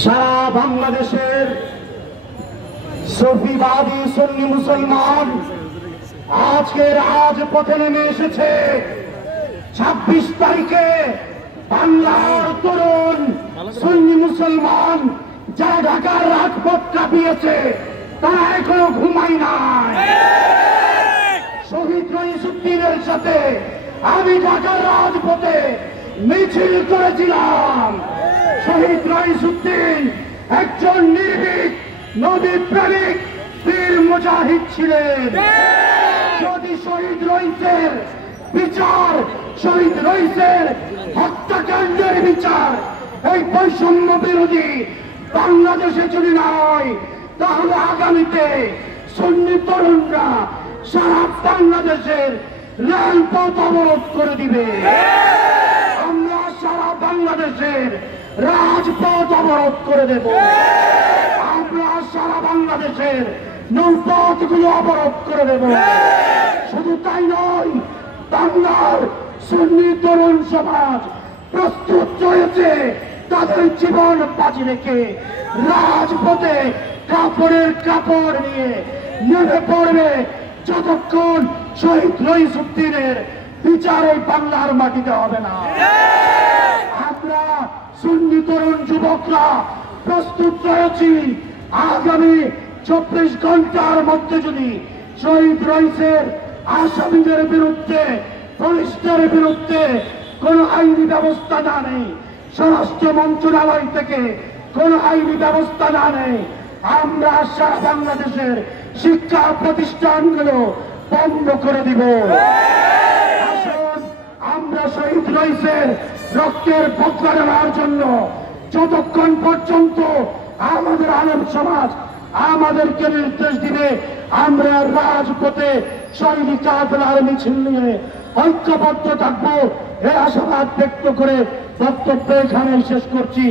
সারা বাংলাদেশের সফিবাদী সুন্নি মুসলমান আজকে রাজপথে নেমে এসেছে। 26 তারিখে বাংলার তরুণ সুন্নি মুসলমান যারা ঢাকার রাজপথ কাঁপিয়েছে তারা এখনো ঘুমায় নাই। শহীদ রইসুদ্দিনের সাথে আমি ঢাকার রাজপথে মিছিল করেছিলাম। শহীদ রইসুদ্দিন একজন নির্ভীক নবী প্রেমিক বীর মুজাহিদ ছিলেন। যদি শহীদ রইসের বিচার, শহীদ রইসের হত্যাকাণ্ডের বিচার এই বৈষম্য বিরোধী বাংলাদেশে যদি না হয়, তাহলে আগামীতে সুন্নি তরুণরা সারা বাংলাদেশের রেলপথ অবরোধ করে দিবে। আমরা সারা বাংলাদেশের রাজপথ অবরোধ করে দেব। আমরা সারা বাংলাদেশের নৌপথগুলো অবরোধ করে দেব। শুধু তাই নয়, বাংলার সুন্নি তরুণ সমাজ প্রস্তুত রয়েছে তাদের জীবন বাজি রেখে রাজপথে কাপড়ের কাপড় নিয়ে নেমে পড়বে যতক্ষণ শহীদ রইসুদ্দিনের বিচার এই বাংলার মাটিতে হবে না। আমরা সুন্নি তরুণ যুবকরা প্রস্তুত রয়েছি। আগামী 24 ঘন্টার মধ্যে যদি শহীদ রইসের আসামিদের বিরুদ্ধে, পুলিশদের বিরুদ্ধে কোন আইনি ব্যবস্থা না নেই, স্বরাষ্ট্র মন্ত্রণালয় থেকে কোন আইনি ব্যবস্থা না নেই, আমরা সারা বাংলাদেশের শিক্ষা প্রতিষ্ঠানগুলো বন্ধ করে দিব। আসুন আমরা শহীদ রইসের রক্তের বদলা নেওয়ার জন্য যতক্ষণ পর্যন্ত আমাদের আলেম সমাজ আমাদেরকে নির্দেশ দিবে, আমরা রাজপথে শহীদ কাফেলার মিছিল নিয়ে ঐক্যবদ্ধ থাকবো। এই আশাবাদ ব্যক্ত করে বক্তব্য এখানে শেষ করছি।